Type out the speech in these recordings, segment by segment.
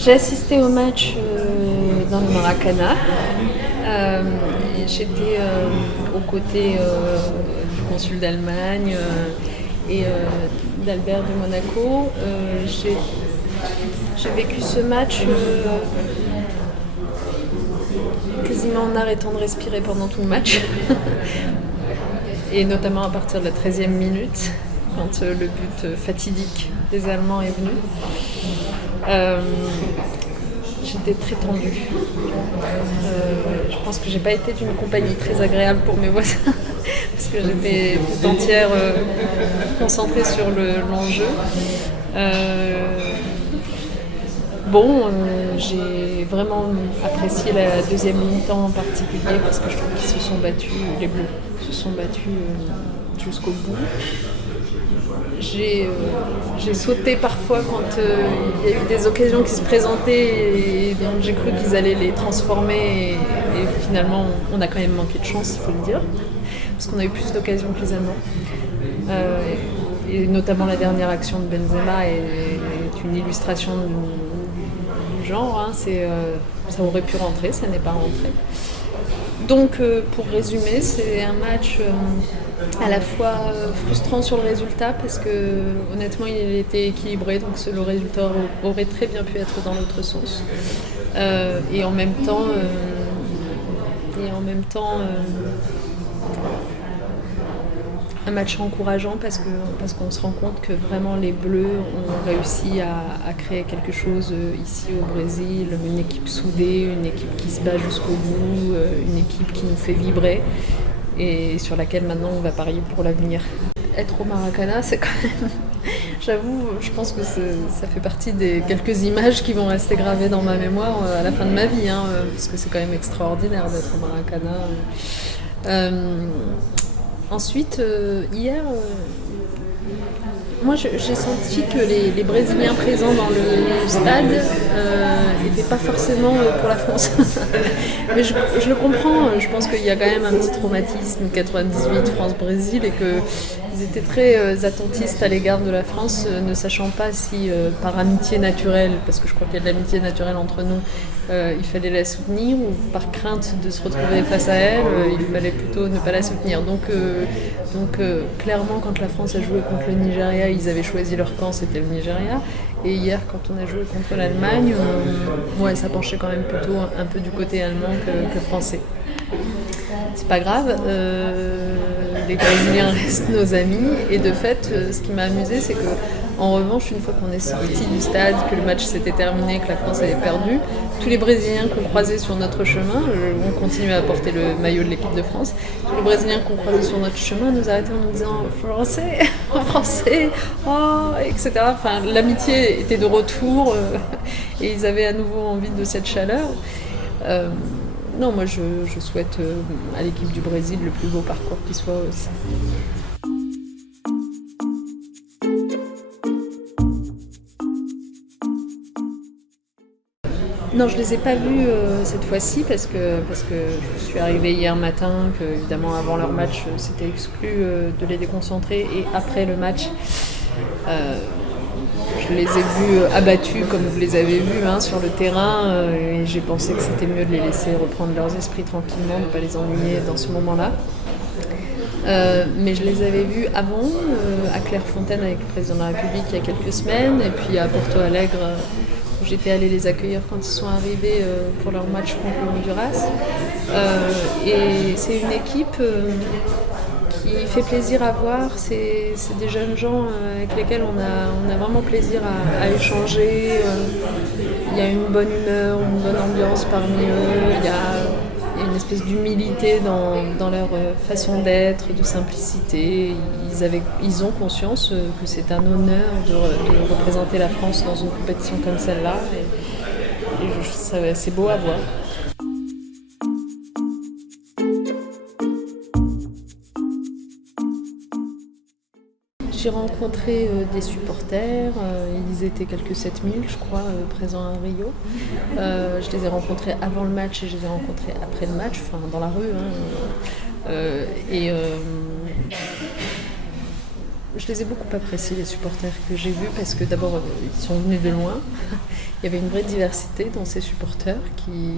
J'ai assisté au match dans le Maracana. J'étais aux côtés du consul d'Allemagne et d'Albert de Monaco. J'ai vécu ce match quasiment en arrêtant de respirer pendant tout le match. Et notamment à partir de la 13e minute, quand le but fatidique des Allemands est venu. J'étais très tendue. Je pense que j'ai pas été d'une compagnie très agréable pour mes voisins parce que j'étais tout entière concentrée sur l'enjeu. J'ai vraiment apprécié la deuxième mi-temps en particulier parce que je trouve qu'ils se sont battus, les Bleus se sont battus jusqu'au bout. J'ai sauté parfois quand il y a eu des occasions qui se présentaient et donc j'ai cru qu'ils allaient les transformer et finalement on a quand même manqué de chance, il faut le dire, parce qu'on a eu plus d'occasions que les Allemands. Et notamment la dernière action de Benzema est une illustration du genre, hein. Ça aurait pu rentrer, ça n'est pas rentré. Donc pour résumer, c'est un match à la fois frustrant sur le résultat parce que honnêtement il était équilibré, donc le résultat aurait très bien pu être dans l'autre sens. Et en même temps un match encourageant parce qu'on se rend compte que vraiment les Bleus ont réussi à créer quelque chose ici au Brésil, une équipe soudée, une équipe qui se bat jusqu'au bout, une équipe qui nous fait vibrer et sur laquelle maintenant on va parier pour l'avenir. Être au Maracana, c'est quand même, j'avoue, je pense que ça fait partie des quelques images qui vont rester gravées dans ma mémoire à la fin de ma vie, hein, parce que c'est quand même extraordinaire d'être au Maracana. Ensuite, hier, moi j'ai senti que les Brésiliens présents dans le stade n'étaient pas forcément pour la France. Mais je le comprends, je pense qu'il y a quand même un petit traumatisme 98 France-Brésil et qu'ils étaient très attentistes à l'égard de la France, ne sachant pas si par amitié naturelle, parce que je crois qu'il y a de l'amitié naturelle entre nous, il fallait la soutenir ou par crainte de se retrouver face à elle, il fallait plutôt ne pas la soutenir. Donc clairement, quand la France a joué contre le Nigeria, ils avaient choisi leur camp, c'était le Nigeria. Et hier, quand on a joué contre l'Allemagne, ça penchait quand même plutôt un peu du côté allemand que français. C'est pas grave, les Brésiliens restent nos amis. Et de fait, ce qui m'a amusé, c'est que en revanche, une fois qu'on est sorti du stade, que le match s'était terminé, que la France avait perdu, tous les Brésiliens qu'on croisait sur notre chemin, on continuait à porter le maillot de l'équipe de France, tous les Brésiliens qu'on croisait sur notre chemin nous arrêtaient en nous disant « Français, Français, oh !» etc. Enfin, l'amitié était de retour et ils avaient à nouveau envie de cette chaleur. Non, moi je souhaite à l'équipe du Brésil le plus beau parcours qui soit aussi. Non, je les ai pas vus cette fois-ci parce que je suis arrivée hier matin, que évidemment avant leur match c'était exclu de les déconcentrer et après le match je les ai vus abattus comme vous les avez vus sur le terrain et j'ai pensé que c'était mieux de les laisser reprendre leurs esprits tranquillement, de ne pas les ennuyer dans ce moment-là. Mais je les avais vus avant à Clairefontaine avec le président de la République il y a quelques semaines et puis à Porto Alegre où j'étais allée les accueillir quand ils sont arrivés pour leur match contre le Honduras. Et c'est une équipe qui fait plaisir à voir, c'est des jeunes gens avec lesquels on a vraiment plaisir à échanger. Il y a une bonne humeur, une bonne ambiance parmi eux, il y a une espèce d'humilité dans leur façon d'être, de simplicité. Ils ont conscience que c'est un honneur de représenter la France dans une compétition comme celle-là et c'est beau à voir. J'ai rencontré des supporters, ils étaient quelques 7000 je crois présents à Rio. Je les ai rencontrés avant le match et je les ai rencontrés après le match, enfin dans la rue. je les ai beaucoup appréciés, les supporters que j'ai vus, parce que d'abord, ils sont venus de loin. Il y avait une vraie diversité dans ces supporters qui,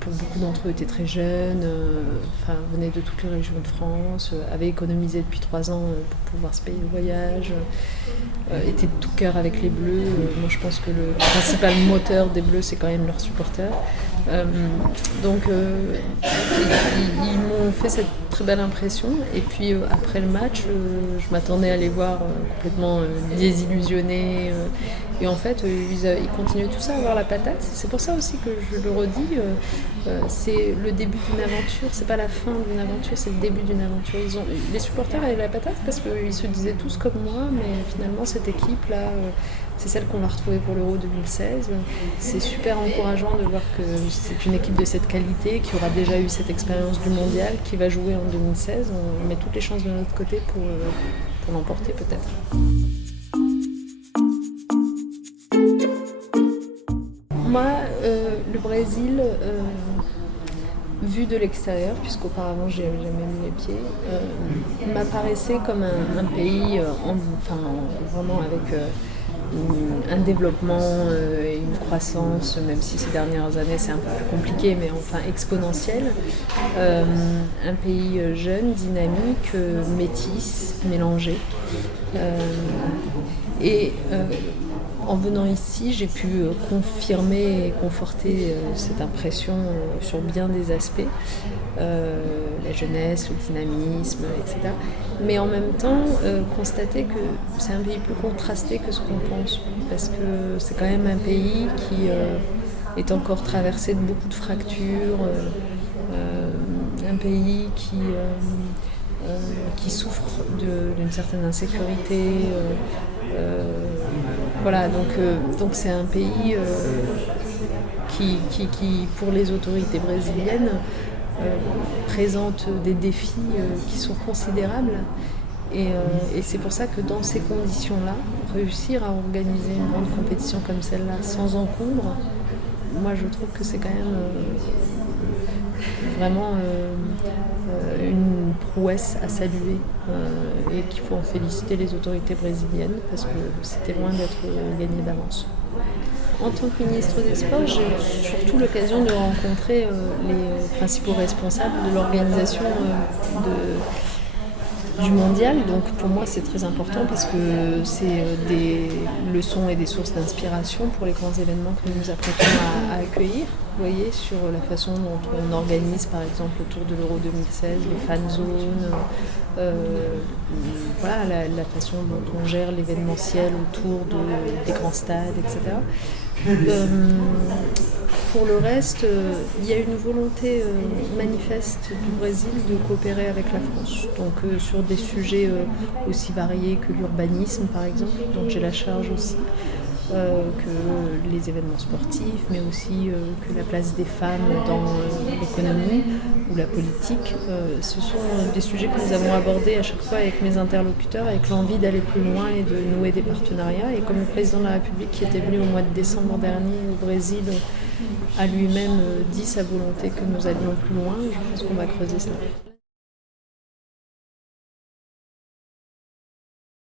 pour beaucoup d'entre eux, étaient très jeunes, venaient de toutes les régions de France, avaient économisé depuis 3 ans pour pouvoir se payer le voyage, étaient de tout cœur avec les Bleus. Moi, je pense que le principal moteur des Bleus, c'est quand même leurs supporters. Donc, ils m'ont fait cette très belle impression. Et puis, après le match, je m'attendais à les voir complètement désillusionnés. Et en fait, ils continuaient tous à avoir la patate. C'est pour ça aussi que je le redis, c'est le début d'une aventure. C'est pas la fin d'une aventure, c'est le début d'une aventure. Les supporters avaient la patate parce qu'ils se disaient tous comme moi, mais finalement, cette équipe-là, c'est celle qu'on va retrouver pour l'Euro 2016. C'est super encourageant de voir que c'est une équipe de cette qualité, qui aura déjà eu cette expérience du mondial, qui va jouer en 2016. On met toutes les chances de notre côté pour l'emporter peut-être. Moi, le Brésil, vu de l'extérieur, puisqu'auparavant j'ai jamais mis les pieds, m'apparaissait comme un pays, vraiment avec un développement et une croissance, même si ces dernières années c'est un peu plus compliqué, mais enfin exponentielle. Un pays jeune, dynamique, métis, mélangé. En venant ici, j'ai pu confirmer et conforter cette impression sur bien des aspects, la jeunesse, le dynamisme, etc. Mais en même temps, constater que c'est un pays plus contrasté que ce qu'on pense, parce que c'est quand même un pays qui est encore traversé de beaucoup de fractures, un pays qui souffre d'une certaine insécurité. Voilà, donc c'est un pays qui, pour les autorités brésiliennes, présente des défis qui sont considérables. Et c'est pour ça que dans ces conditions-là, réussir à organiser une grande compétition comme celle-là sans encombre, moi je trouve que c'est quand même vraiment une prouesse à saluer et qu'il faut en féliciter les autorités brésiliennes parce que c'était loin d'être gagné d'avance. En tant que ministre des Sports, j'ai eu surtout l'occasion de rencontrer les principaux responsables de l'organisation du mondial. Donc pour moi c'est très important parce que c'est des leçons et des sources d'inspiration pour les grands événements que nous nous apprêtons à accueillir. Vous voyez, sur la façon dont on organise par exemple autour de l'Euro 2016 les fan zones, la façon dont on gère l'événementiel autour des grands stades, etc. Pour le reste, il y a une volonté manifeste du Brésil de coopérer avec la France. Donc sur des sujets aussi variés que l'urbanisme par exemple, dont j'ai la charge aussi, que les événements sportifs, mais aussi que la place des femmes dans l'économie ou la politique. Ce sont des sujets que nous avons abordés à chaque fois avec mes interlocuteurs, avec l'envie d'aller plus loin et de nouer des partenariats. Et comme le président de la République qui était venu au mois de décembre dernier au Brésil a lui-même dit sa volonté que nous allions plus loin, je pense qu'on va creuser cela.